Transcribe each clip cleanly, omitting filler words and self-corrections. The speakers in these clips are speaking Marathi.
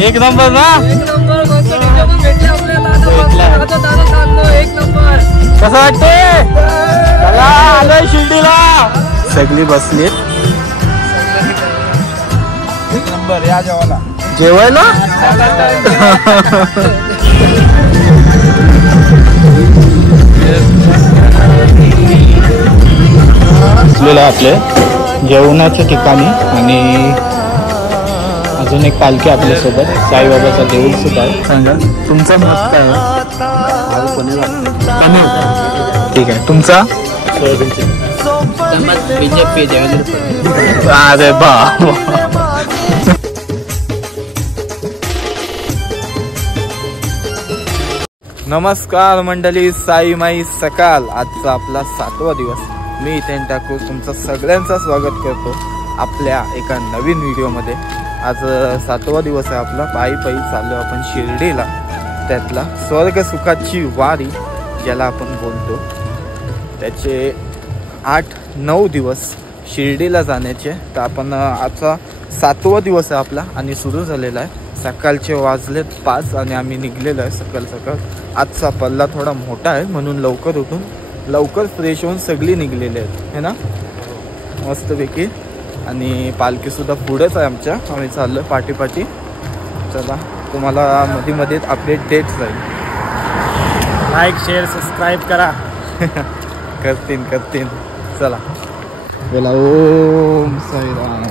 एक नंबर ना. कसं वाटतंय? चला आलोय शिर्डीला. सगळी बसलीत. एक नंबर या जेवायला. जेवायला असलेलं आपले जेवणाच्या ठिकाणी आणि अजून एक पालखी आपल्यासोबत साईबाबाचा देऊळ सुद्धा आहे. सांगा तुमचा मत काय आहे? पनीर. ठीक आहे. तुमचा? बीजेपी. अरे बा. नमस्कार मंडळी, साई माई सकाळ. आजचा आपला 7वा दिवस. मी इथेन ठाकूर तुमचं सगळ्यांचं स्वागत करतो आपल्या एका नवीन व्हिडिओमध्ये. आज 7वा दिवस आहे आपला. पायी चाललो आपण शिर्डीला. त्यातला स्वर्ग सुखाची वारी ज्याला आपण बोलतो, त्याचे 8-9 दिवस शिर्डीला जाण्याचे. तर आपण आजचा 7वा दिवस आहे आपला आणि सुरू झालेला आहे. सकाळचे वाजलेत 5 आणि आम्ही निघलेलो आहे सकाळ. आजचा पल्ला थोडा मोठा आहे म्हणून लवकर उठून लवकर फ्रेश होऊन सगळी निघलेली आहेत है ना, मस्तपैकी. आणि पालखीसुद्धा पुढेच आहे आमच्या. आम्ही चाललो पाठी. चला तुम्हाला मध्ये अपडेट देत जाईल. लाईक शेअर सबस्क्राईब करा. करतीन. चला बोला ओम साईराम.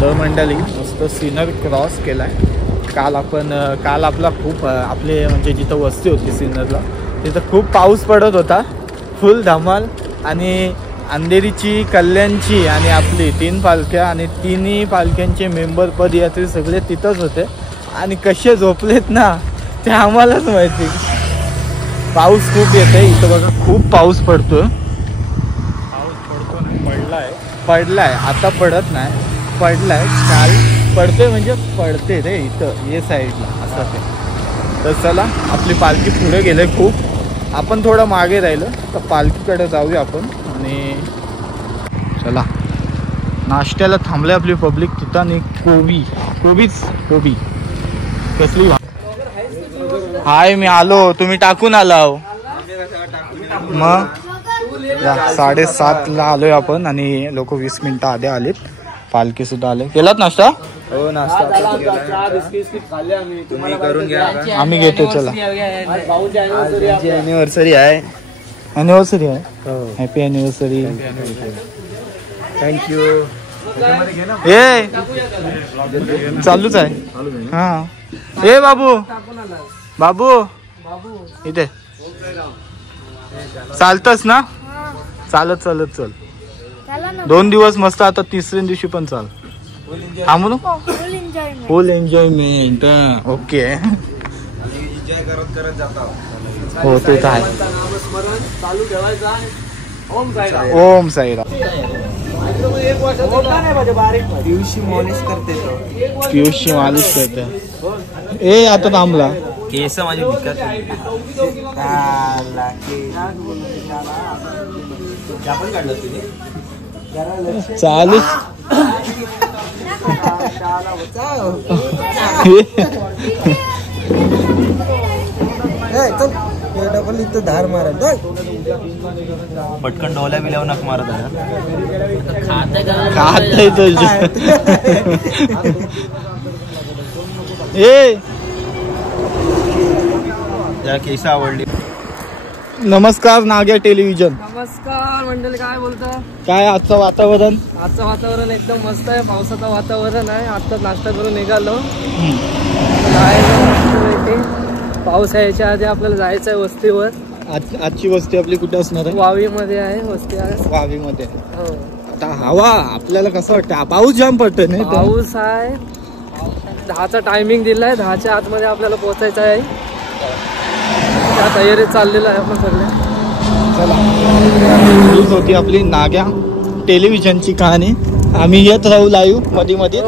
तर मंडळी मस्त सीनर क्रॉस केलाय. काल आपला खूप आपले म्हणजे जिथं वस्ती होती सीनरला तिथं खूप पाऊस पडत होता, फुल धमाल. आणि अंधेरीची, कल्याणची आणि आपली 3 पालख्या आणि 3ही पालख्यांचे मेंबर पदयात्री सगळे तिथंच होते. आणि कसे झोपलेत ना ते आम्हालाच माहिती. पाऊस खूप येते इथं बघा, खूप पाऊस पडतो. पडलाय आता, पडत नाही, पडलाय. काल पडते म्हणजे पडते रे इथं ये साईडला असं ते. तर चला आपली पालखी पुढे गेले खूप, आपण थोडं मागे राहिलं. तर पालखीकडे जाऊया आपण. आणि चला नाश्त्याला थांबले आपली पब्लिक तिथं. आणि कोबी कसली हाय. मी आलो, तुम्ही टाकून आलाव. मग 7:30ला आलोय आपण आणि लोक 20 मिनिटं आधी आलेत. पालखी सुद्धा आले. केलात नाश्ता? हो नाश्ता तुम्ही करून घ्या. आम्ही घेतो. चला अॅनिव्हर्सरी आहे. Happy anniversary. थँक्यू. ए चालूच आहे. हा ए बाबू इथे चालतच ना. चालत चल. 2 दिवस मस्त. आता 3ऱ्या दिवशी पण चाल. थांबू नको. फुल एन्जॉयमेंट. ओके. हो ते तर आहे. ओम साईराम. पियुषची मालिश करते. ए आता थांबला. केस माझी दिक्कत चालू. धार मारत पटकन डोल्या बिल्यावर नक मारत खात तुझ. ए त्या केस आवडली. नमस्कार नाग्या टेलिव्हिजन. नमस्कार मंडळी, काय बोलता? काय आजचं वातावरण? आजचं वातावरण एकदम मस्त आहे. पावसाचं वातावरण आहे. आता नाश्ता करून निघालो. पाऊस यायच्या आधी आपल्याला जायचं आहे वस्तीवर. आजची वस्ती आपली कुठे असणार आहे? वावीमध्ये आहे वस्ती. आहे वावीमध्ये. हो. आता हवा आपल्याला कसं वाटतं? पाऊस जाम पडतोय नाही? पाऊस आहे. 10चा टायमिंग दिलाय. 10च्या आतमध्ये आपल्याला पोहोचायचं आहे. त्या तयारीत चाललेलं आहे आपण सगळे. चला हीच होती आपली नाग्या टेलिव्हिजनची कहाणी. आम्ही येत राहू लाईव्ह मध्ये.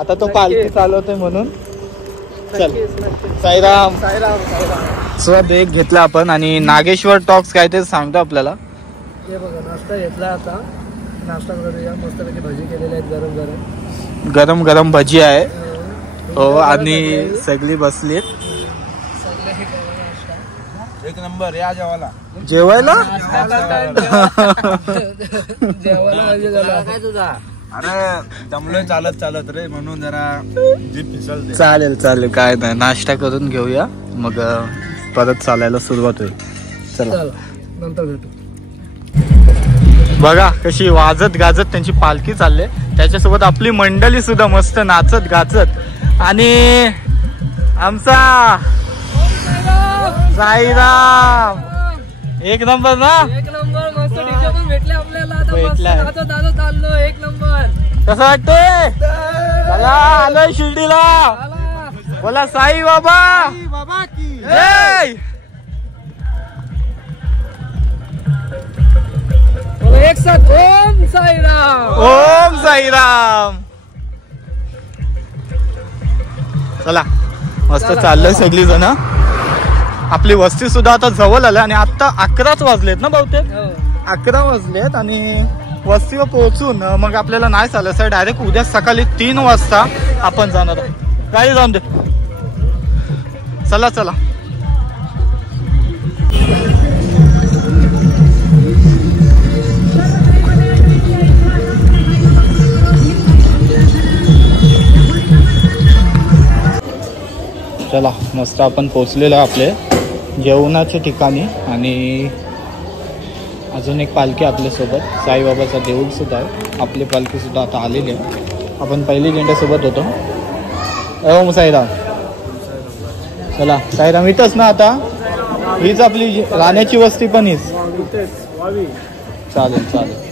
आता तो पालखी चालवतोय म्हणून. चल साईराम. ब्रेक घेतला आपण आणि नागेश्वर टॉक्स काय ते सांगतो आपल्याला. हे बघा नाश्ता घेतला. आता नाश्ता करूया. मस्तपैकी भजी केलेले आहेत गरम. गरम गरम भजी आहे हो आणि सगळी बसलीत एक नंबर या जेवायला जेवायला. अरे दमलोय चालत चालत रे म्हणून जरा जीभ फिसलते. चालेल चालेल काय नाही, नाश्ता करून घेऊया मग परत चालायला सुरुवात होईल. चला नंतर भेटू. बघा कशी वाजत गाजत त्यांची पालखी चालले, त्याच्यासोबत आपली मंडळी सुद्धा मस्त नाचत गाचत आणि आमचा साईराम एक नंबर ना. एक नंबर मस्त डीजे पण भेटले आपल्याला आता. भेटलाय. मस्त दादा चाललो एक नंबर. कसं वाटतंय? चला आलोय शिर्डीला. आला. बोला साई बाबा जय. बोलो एक साथ ओम साईराम. ओम साईराम. चला मस्त चाललंय सगळी जण. आपली वस्ती सुद्धा आता जवळ आल्या आणि आता 11च वाजलेत ना बहुतेक. हो. 11 वाजलेत आणि वस्तीवर पोहोचून मग आपल्याला नाही चालायचं, डायरेक्ट उद्या सकाळी 3 वाजता आपण जाणार आहोत. काही जाऊन दे. चला चला. चला मस्त आपण पोचलेलो आपले जेवणाच्या ठिकाणी आणि अजून एक पालखी आपल्यासोबत साईबाबाचा देऊळ सुद्धा आहे. आपली पालखी सुद्धा आता आलेली आहे. आपण पहिली झेंड्यासोबत होतो. ओम साईराम. चला साईराम इथंच ना आता. हीच आपली राहण्याची वस्ती पण हीच. चालेल चालेल.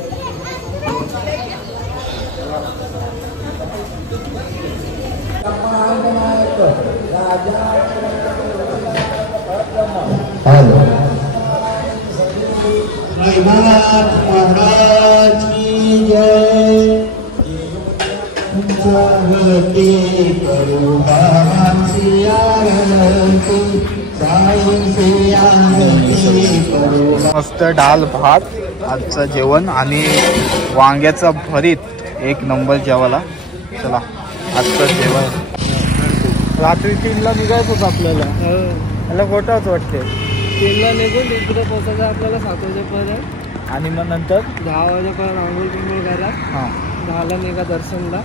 महाराज की जय. मस्त डाल भात आजचं जेवण आणि वांग्याचा भरीत एक नंबर जेवायला. चला आजचं जेवण. रात्री 3ला निघायचं होतं आपल्याला. मला खोटाच वाटते. 3ला निघून इकडे पोहोचायचं आपल्याला 7 वाजेपर्यंत आणि मग नंतर 10 वाजेपर्यंत आंघोळ पिंघोळ करा. हां 10ला निघा दर्शनला.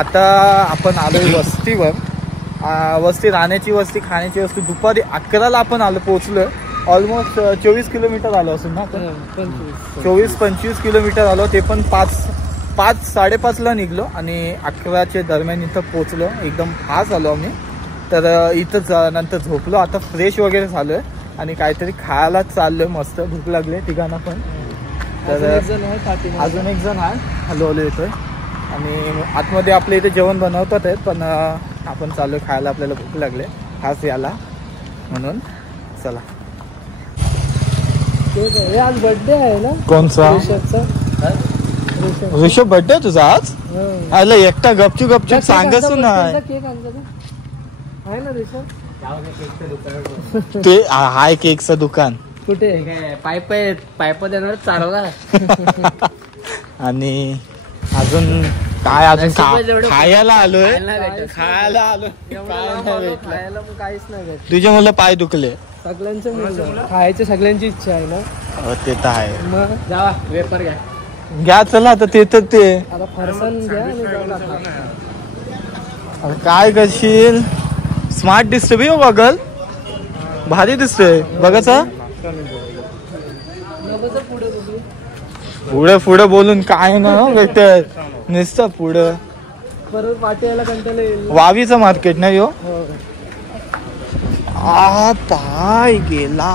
आता आपण आलोय वस्तीवर. वस्ती राहण्याची वस्ती खाण्याची वस्ती. दुपारी 11ला आपण आलो पोहोचलो. ऑलमोस्ट 24 किलोमीटर आलो असून ना आपण. 24-25 किलोमीटर आलो. ते पण 5-5:30ला निघलो आणि 11च्या दरम्यान इथं पोहोचलो. एकदम फास्ट आलो आम्ही. तर इथं नंतर झोपलो. आता फ्रेश वगैरे झालोय आणि काहीतरी खायला चाललोय. मस्त भूक लागली तिघांना पण. तर अजून एक जण आहे हळूहळू येतोय आणि आतमध्ये आपल्या इथे जेवण बनवतात आहेत पण आपण चाललोय खायला. आपल्याला भूक लागले खास याला म्हणून. चला. आज बर्थडे आहे ना कोणचा? ऋषभ बर्थडे तुझा आज? आला एकटा गपचूप गपचूप सांगच नाही. केक आहे ना ऋषभ? ते हाय केकचं दुकान. कुठे? पाईप देणार चालवला. आणि अजून काय अजून खायला आलोय. खायला आलो. खायला मग काहीच नाही. तुझे मुलं पाय दुखले. सगळ्यांचे मुलं खायचे. सगळ्यांची इच्छा आहे ना. ते तर आहे. मग जा वेपर घ्या चला आता. ते तर ते आता फरसन घ्या आणि आता काय करशील. स्मार्ट दिसते बी गॉगल. भारी दिसतोय बघाचा. पुढे पुढे बोलून काय ना भेटत नुसतं पुढं. परत वाटे यायला कंटाळा येईल. वावीचं मार्केट नाही हो. पाय गेला.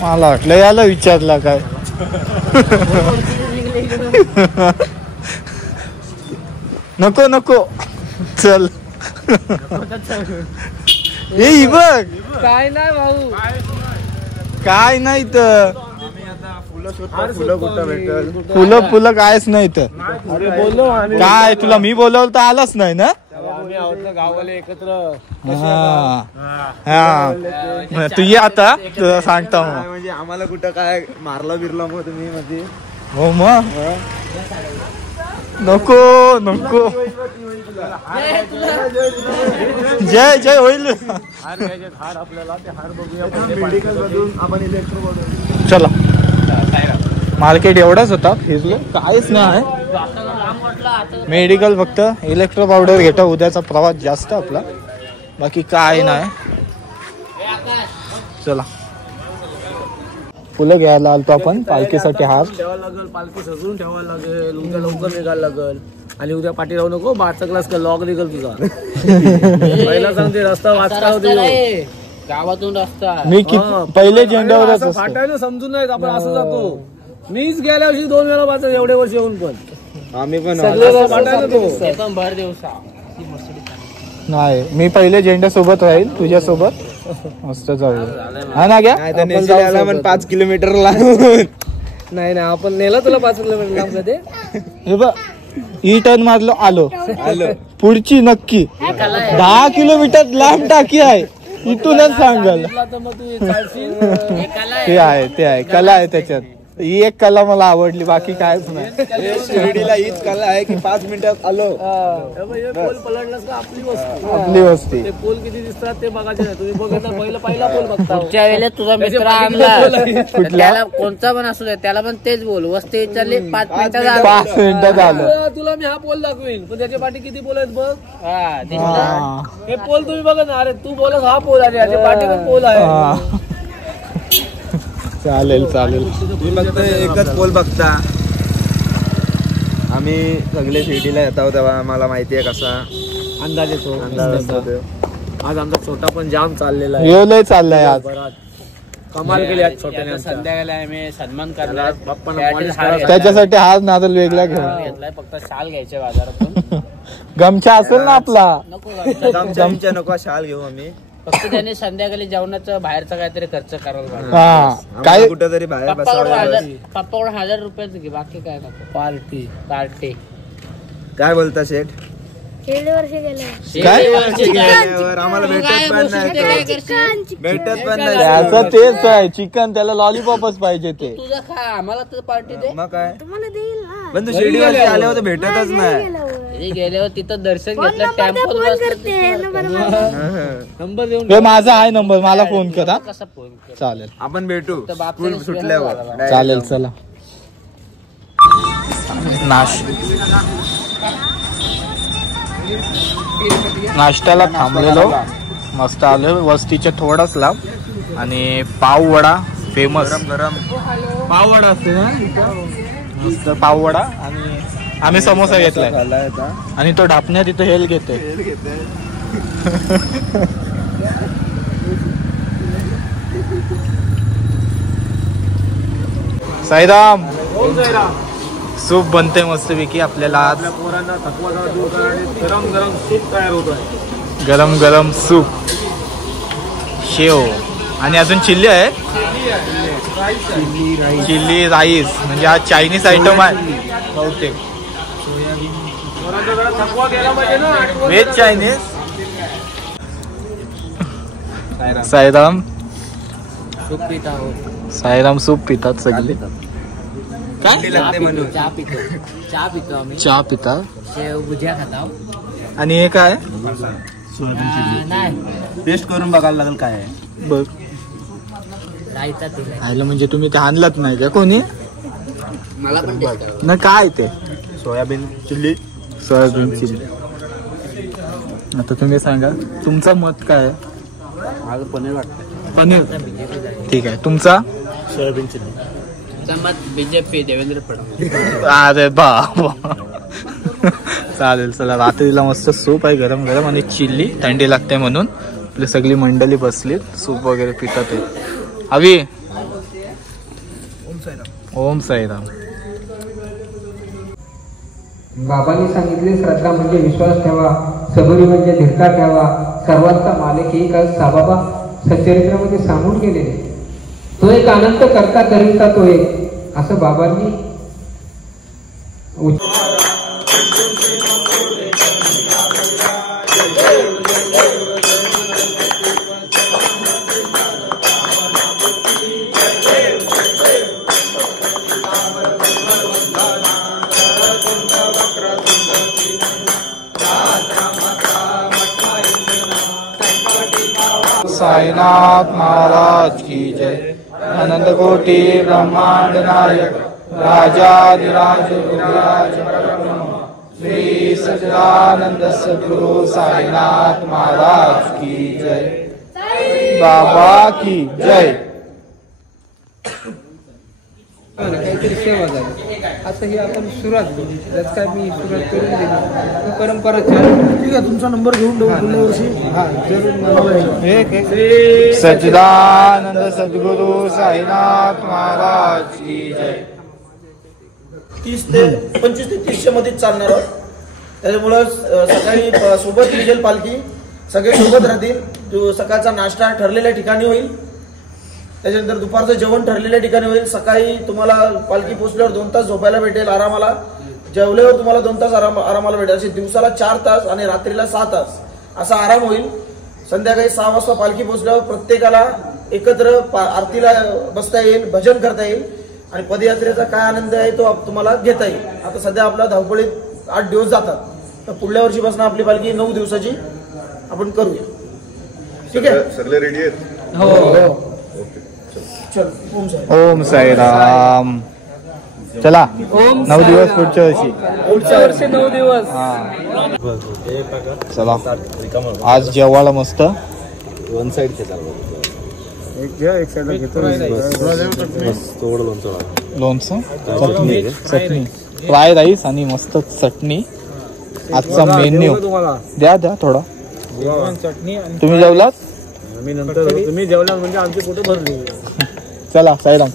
मला वाटलं याला विचारला काय. नको नको चल. ए बघ काय नाही भाऊ. काय नाही तर फुलं कायच नाही तर. काय तुला मी बोलवलं तर आलाच नाही ना. आम्ही आहोत ना गाववाले एकत्र. हा तू ये आता तुला सांगता मग. म्हणजे आम्हाला कुठं काय मारला बिरला मग तुम्ही मध्ये. हो मग नको नको जय जय होईल. हार आपल्याला ते हार बघूया. मेडिकल मधून आपण इलेक्ट्रो चला मार्केट एवढाच होता फिरलो काहीच नाही. मेडिकल फक्त इलेक्ट्रो पावडर घेता. उद्याचा प्रवास जास्त आपला बाकी काय नाही. चला फुलं घ्यायला आलतो आपण पालखीसाठी. हार ठेवायला लागेल. पालखी सजवून ठेवायला लागेल. उद्या लवकर निघायला लागेल. आणि उद्या पाठी राहू नको. 5चा क्लास लॉक निघल तुझा. पहिला सांगते रस्ता वाचता होते गावातून रस्ता. मी पहिले झेंड्यावरच असतो. फाटायला समजून नाही आपण असं जातो. मीच गेल्या वर्षी 2 वेळा वाचत एवढे वर्ष येऊन पण आम्ही पण पण भर दिवसा नाही. मी पहिले झेंड्या सोबत राहील तुझ्या सोबत. मस्त जाऊ हा ना. घ्या पण 5 किलोमीटर लांब. नाही आपण नेला तुला 5 किलोमीटर लांब कधी. हे बघ ई टर्न मारलो आलो पुढची नक्की 10 किलोमीटर लांब टाकी आहे. इथूनच सांगाल ते आहे कला आहे त्याच्यात. ही एक कला मला आवडली बाकी कायच नाही. शिर्डीला हीच कला आहे की 5 मिनिटात आलो. पोल पलटलास का आपली वस्ती. ते पोल किती दिसतात ते बघायचे नाही. तुम्ही बघत पहिला पोल बघता. पुढच्या वेळेला तुझा मित्र आणला त्याला कोणता पण असू दे त्याला पण तेच बोल. वस्ती विचारली 5 मिनिटात 5 मिनिटात आलो. तुला मी हा पोल दाखवीन पण त्याच्या पाठी किती पोल आहेत बघ. हा. हे पोल तुम्ही बघा ना. अरे तू बोलस हा पोल आहे. याच्या पाठी पण पोल आहे. चालेल चालेल. तुम्ही फक्त एकच पोल बघता. आम्ही सगळे शिर्डीला येतो तेव्हा आम्हाला माहिती आहे कसा अंदाज येतो. आज आमचा छोटा पण जाम चाललेला आहे. येऊ चाललाय आज. कमाल केली आज छोट्याने. संध्याकाळी आम्ही सन्मान करणार. त्याच्यासाठी हाच नादल वेगळा घेऊन घेतलाय. फक्त शाल घ्यायचे बाजारातून. गमछा असेल ना आपला. गमच्या नको शाल घेऊ आम्ही. फक्त त्याने संध्याकाळी जेवणाचं बाहेरचा काहीतरी खर्च करायला पाहिजे. हा काय कुठं तरी बाहेर पप्पाकडून 1000 रुपयाच घे. बाकी काय नको. पार्टी काय बोलता शेठ. काय आम्हाला भेटत पण नाही. त्याचं तेच आहे चिकन. त्याला लॉलीपॉपच पाहिजे ते. तुझं खा आम्हाला तर पार्टी दे. मग काय पण तू शिर्डीवरती आल्यावर तर भेटतच नाही. गेल्यावर तिथं दर्शन घेतलं. टेम्पल नंबर देऊन माझा आहे नंबर. मला फोन करा. कसा फोन कर. चालेल आपण भेटू स्कूल सुटल्यावर. चालेल चला. नाश्त्याला थांबलेलो. मस्त आलो वस्तीच्या थोडाच लांब. आणि पाव वडा फेमस. गरम पाव वडा असते ना मस्त पाव वडा. आणि आम्ही समोसा घेतलाय. आणि तो ढापण्या तिथं हेल घेते. साईराम सूप बनते मस्तपैकी आपल्याला आज. पोरांना थकवा दूर करण्यासाठी गरम गरम सूप तयार होत आहे. गरम गरम सूप शेव आणि अजून चिल्ली आहे. चिल्ली राईस म्हणजे आज चायनीज आयटम आहे बहुतेक. थकवा गेला पाहिजे ना. Veg Chinese. साईराम सूप पिता हो. साईराम सूप पितात सगळे. काय चहा पितो आम्ही. चहा पितात. शेव भुजिया खाता. आणि हे काय नाही टेस्ट करून बघायला लागेल काय आहे. बघ रायता दिलाय. खायला म्हणजे तुम्ही ते आणलंच नाही का कोणी. मला पण taste करावं. ना काय ते सोयाबीन चिल्ली. Soybean chilli. आता तुम्ही सांगा तुमचं मत काय आहे. माझं पनीर वाटतं. पनीर ठीक आहे. तुमचा सोयाबीन चिल्ली. मत बीजेपी देवेंद्र फडणवीस. अरे बाबा चालेल चला. रात्रीला मस्त सूप आहे गरम गरम आणि चिल्ली. थंडी लागते म्हणून आपली सगळी मंडळी बसलीत सूप वगैरे पितात. हवी ओम साईराम. बाबांनी सांगितले श्रद्धा म्हणजे विश्वास ठेवा. सबरी म्हणजे धीरता ठेवा. सर्वांचा मालक एक साबाबा सच्चरित्रामध्ये सांगून गेलेले. तो एक अनंत करता करिता तो एक असं बाबांनी साईनाथ महाराज की जय। अनंत कोटी ब्रह्मांड नायक राजाधिराज योगीराज परब्रह्म श्री सच्चिदानंद सद्गुरु साईनाथ महाराज की जय। बाबा की जय। काहीतरी सेवा झाली आता ही आपण सुरुवात केली त्याच काय मी सुरुवात करून दिली परंपरा चालू। ठीक आहे, तुमचा नंबर घेऊन ठेवू पुढल्या वर्षी. सच्चिदानंद सद्गुरु साईनाथ महाराज की जय। 25 ते 30 मध्येच चालणार आहोत. त्याच्यामुळं सकाळी सोबत निघेल पालखी, सगळे सोबत राहतील. सकाळचा नाश्ता ठरलेल्या ठिकाणी होईल, त्याच्यानंतर दुपारचं जेवण ठरलेल्या ठिकाणी होईल. सकाळी तुम्हाला पालखी पोहोचल्यावर 2 तास झोपायला भेटेल आरामाला. जेवल्यावर तुम्हाला 2 तास आरामाला भेटेल. असे दिवसाला 4 तास आणि रात्रीला 6 तास असा आराम होईल. संध्याकाळी 6 वाजता पालखी पोहोचल्यावर प्रत्येकाला एकत्र आरतीला बसता येईल, भजन करता येईल आणि पदयात्रेचा काय आनंद आहे तो तुम्हाला घेता येईल. आता सध्या आपला धावपळीत 8 दिवस जातात, तर पुढल्या वर्षीपासून आपली पालखी 9 दिवसाची आपण करूया. ठीक आहे, सगळे रेडी आहेत? हो. चल, ओम साई. ओम साईराम. चला 9 दिवस पुढच्या वर्षी. पुढच्या वर्षी 9 दिवस. चला आज जेवायला मस्त वन साइड लोणचं चटणी फ्राय राईस आणि मस्त चटणी. आजचा मेन्यू द्या थोडा. तुम्ही जेवलात? आम्ही नंतर तुम्ही जेवला म्हणजे आमची कुठे भरली. चला साईराम.